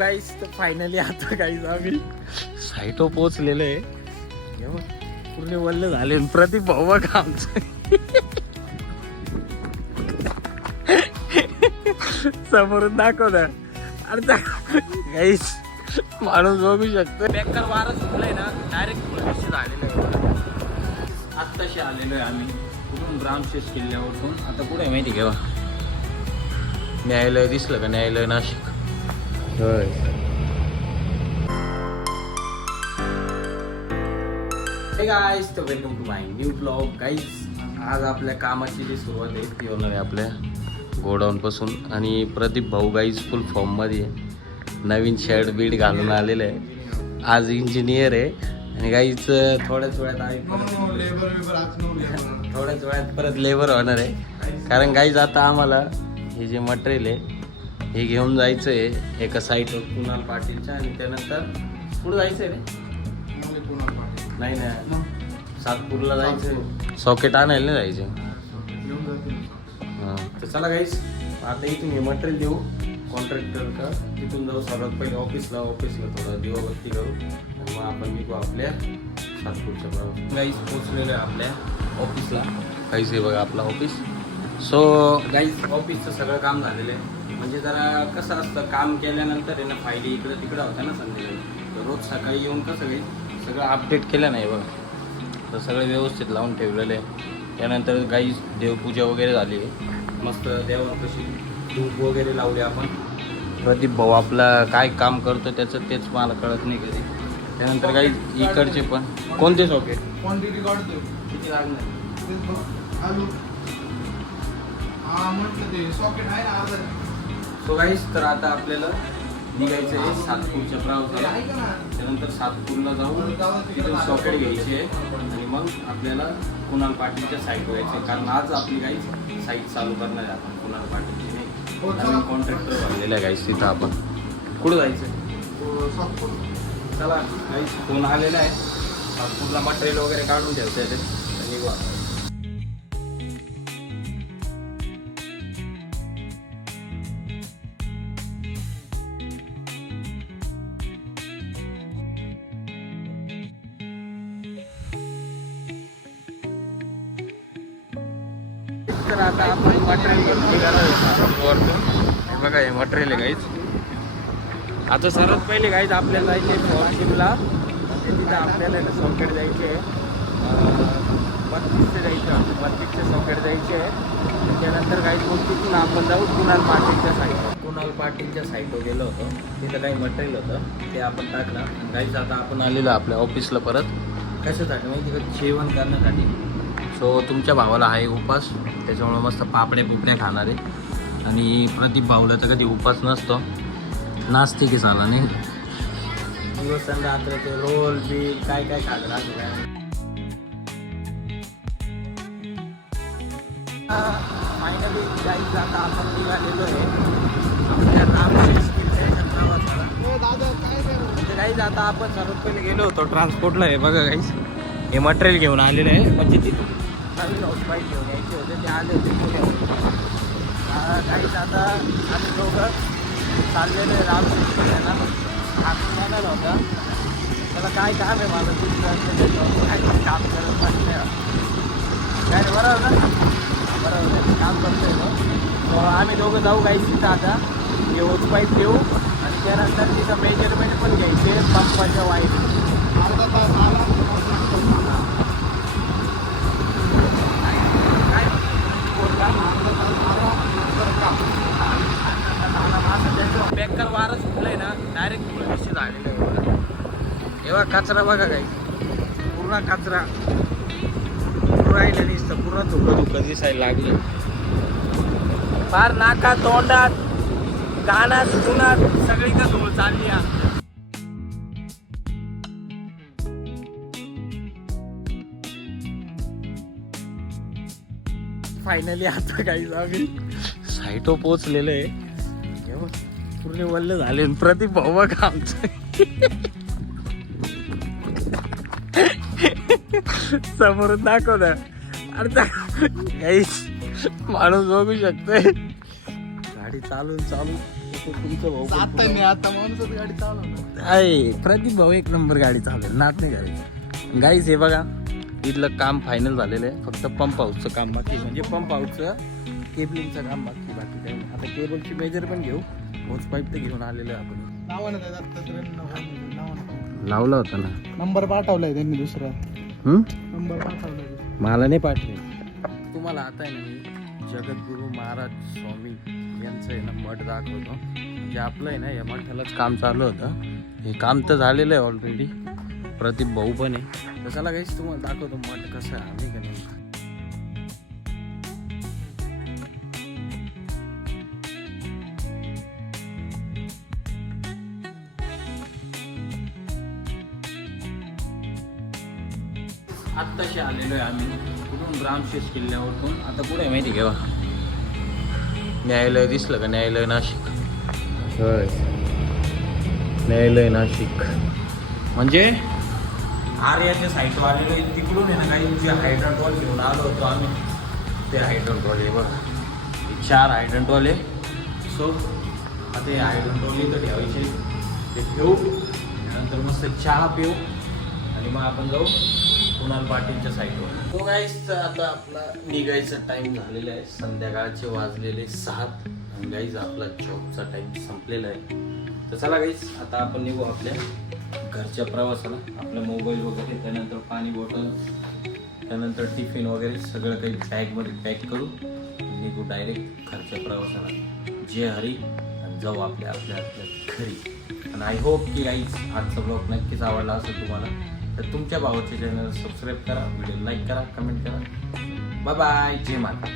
गाईस तर फायनली आता गाईस आम्ही साईटो पोहोचलेलो आहे. पूर्ण वल्ल झाले. प्रदीप भाऊ बघा आमचं समोरून दाखवता. अरे गाईस माणूस बघू शकतो. बेकार वारा सुटलाय ना, डायरेक्ट भविष्य झालेलं आहे. आत्ताशी आलेलो आहे आम्ही कुठून, रामशेष किल्ल्यावरून. आता कुठे आहे माहिती घेवा, न्यायालय दिसलं का, न्यायालय नाशिक. होय. हे गाईस, तर welcome to my new blog. Guys आज आपल्या कामाची जी सुरुवात आहे ती होणार आहे आपल्या गोडाऊन पासून. आणि प्रदीप भाऊ गाईस फुल फॉर्म मध्ये आहे. नवीन शर्ट बीट घालून आलेलं आहे. आज इंजिनियर आहे. आणि गाईच थोड्याच वेळात परत लेबर होणार आहे. कारण गाईज आता आम्हाला हे जे मटेरियल आहे हे घेऊन जायचं आहे एका साईटवर कुणाल पाटीलच्या. आणि त्यानंतर पुढे जायचं आहे रे. नाही ना, सातपूरला जायचं, सॉकेट आणायला नाही जायचं. हां तर चला गाईस, आता इथून हे मटेरियल देऊ कॉन्ट्रॅक्टर का, तिथून जाऊ सर्वात पहिले ऑफिसला थोडं दिवाबत्ती करू आणि मग आपण निघू आपल्या सातपूरच्या बरोबर. गाईस पोचलेलो आहे आपल्या ऑफिसला. गाईस हे बघा आपला ऑफिस. सो गाईस ऑफिसचं सगळं काम झालेलं आहे. म्हणजे जरा कसं असतं, काम केल्यानंतर आहे ना फायली इकडं तिकडं होत्या ना संध्याकाळी. तर रोज सकाळी येऊन कसं काही सगळं अपडेट केलं नाही बघा, तर सगळं व्यवस्थित लावून ठेवलेलं आहे. त्यानंतर गाईस देवपूजा वगैरे झाली आहे. मस्त देवापाशी धूप वगैरे लावले आपण. प्रदीप भाऊ आपला काय काम करतो त्याचं तेच मला कळत नाही कधी. त्यानंतर काही इकडचे पण कोणते सॉकेट क्वांटिटी काढतो किती लागणार. सो गाईस तर आता आपल्याला निघायचं आहे सातपूरच्या प्रवासाला. त्यानंतर सातपूरला जाऊन तिथून सॉकेट घ्यायचे आहे आणि मग आपल्याला कुणाल पाटीलच्या साईटवर यायचे. कारण आज आपली गाईच साईट चालू करणार आहे आपण कुणाल पाटीलची. नवीन कॉन्ट्रॅक्टर बनलेलं आहे गाईस तिथं. आपण कुठं जायचं आहे, चला गाईस फोन आलेला आहे. सातपूरला मटेरियल वगैरे काढून ठेवता येते आणि तर आता आपण मटेरियल घेऊन हे बघा, हे मटेरियल आहे गाईज. आता सर्वात पहिले गाईज आपल्याला जायचे फॉर्शिपला. तिथं आपल्याला सॉकेट जायचे आहे 32चे जायचं, 32चे सॉकेट जायचे आहे. त्यानंतर गाईज मग तिथून आपण जाऊ कुणाल पाटीलच्या साईटवर. कुणाल पाटीलच्या साईटवर गेलो होतो, तिथं काही मटेरियल होतं ते आपण टाकलं. गाईज आता आपण आलेलो आपल्या ऑफिसला परत. कशासाठी माहिती का, जेवण करण्यासाठी. सो तुमच्या भावाला आहे उपास, त्याच्यामुळं मस्त पापड्या पुपड्या खाणार आहे. आणि प्रदीप भाऊला तर कधी उपास नसतो, नास्तिक आहे साला नाही. दिवस रात्र ते रोल बील काय काय खात राहतो. फायनली गाईज आता आपण निघालेलो आहे आपल्या रामशेष किल्ल्याच्या प्रवासाला. गाईज आता आपण सर्वात पहिले गेलो होतो ट्रान्सपोर्टला. आहे बघा गाईज, हे मटेरियल घेऊन आलेलं आहे. म्हणजे तिथून नवीन हाऊस बाईक घेऊन यायचे होते, ते आले होते पुण्यावर. काहीच आता आम्ही दोघं चाललेलो आहे रामशेष किल्ल्याला. आपण म्हणाला होता त्याला काय काम आहे मला तुझं, काय काम करत बसले काय बरोबर ना, बरोबर काम करतोय तो. आम्ही दोघं जाऊ गाईच तिथं आता. हे हाऊस बाईक घेऊ आणि त्यानंतर तिथं मेजरमेंट पण घ्यायचे पंपाच्या वाईट. बेकार वारा सुटलाय ना, डायरेक्ट भविष्य झालेलं आहे. एव्हा कचरा बघा काही, पूर्ण कचरा राहिलं दिसतं. पूर्ण धुकं दिसायला लागलं. फार नाका तोंडात गाण्यात सुनात सगळीकडे धूळ चालली आहे. फायनली आता काही आम्ही साईटवर पोहोचलेलो आहे. पूर्ण वल्ल झाले. प्रदीप भाऊ बघा आमचं समोरून दाखवता. अरे माणूस बघू शकतोय. गाडी चालून तुमचं भाऊ आता नाही, आता माणूसच गाडी चालवणार. आहे प्रदीप भाऊ एक नंबर गाडी चालवेल, नात नाही करायची. गाईज हे बघा, इथलं काम फायनल झालेलं आहे. फक्त पंप हाऊसचं काम बाकी आहे. म्हणजे पंप हाऊसचं केबलिंगचं काम बाकी बाकी काही नाही. आता केबलची मेजर पण घेऊ. होच पाईप तर घेऊन आलेलो आहे आपण. नावानं आहे दत्तात्रय, नावानं. लावला होता ना नंबर पाठवलाय त्यांनी दुसरा. नंबर पाठवलाय. मला नाही पाठवे. तुम्हाला आता आहे ना मी जगद्गुरू महाराज स्वामी यांचं आहे ना मठ दाखवतो. म्हणजे आपलं आहे ना या मठालाच काम चालू होतं. हे काम तर झालेलं आहे ऑलरेडी. प्रदीप भाऊ पण आहे. तर चला काहीच तुम्हाला दाखवतो मठ कसं आहे आम्ही का नाही. आत्ताशी आलेलो आहे आम्ही कुठून, रामशेष किल्ल्यावरून. आता कुठे आहे माहिती घेवा, न्यायालय दिसलं का, न्यायालय नाशिक. होय, न्यायालय नाशिक. म्हणजे आर्याच्या साईडवर आलेलो आहे. तिकडून आहे ना काही जे हायड्रंट वॉल घेऊन आलो होतो आम्ही, ते हायड्रंट वॉल आहे बघा. 4 हायड्रंट वॉल आहे. सो आता हे हायड्रंट वॉल इथं ठेवायचे. ते ठेवू, नंतर मस्त चहा पिऊ आणि मग आपण जाऊ कुणाल पाटीलच्या साईडवर. तो गाईज आता आपला निघायचा टाइम झालेला आहे. संध्याकाळचे वाजलेले 7 आणि गाईज आपला जॉबचा टाइम संपलेला आहे. तर चला गाईज आता आपण निघू आपल्या घरच्या प्रवासाला. आपला मोबाईल वगैरे, त्यानंतर पाणी बॉटल, त्यानंतर टिफिन वगैरे सगळं काही बॅगमध्ये पॅक करू, निघू डायरेक्ट घरच्या प्रवासाला. जे हरी आणि जाऊ आपल्या घरी. आणि आय होप की गाईज आजचा ब्लॉग नक्कीच आवडला असेल तुम्हाला. तर तुमच्या भावाच्या चॅनल सबस्क्राईब करा, व्हिडिओ लाईक करा, कमेंट करा. बाय बाय, जय माता.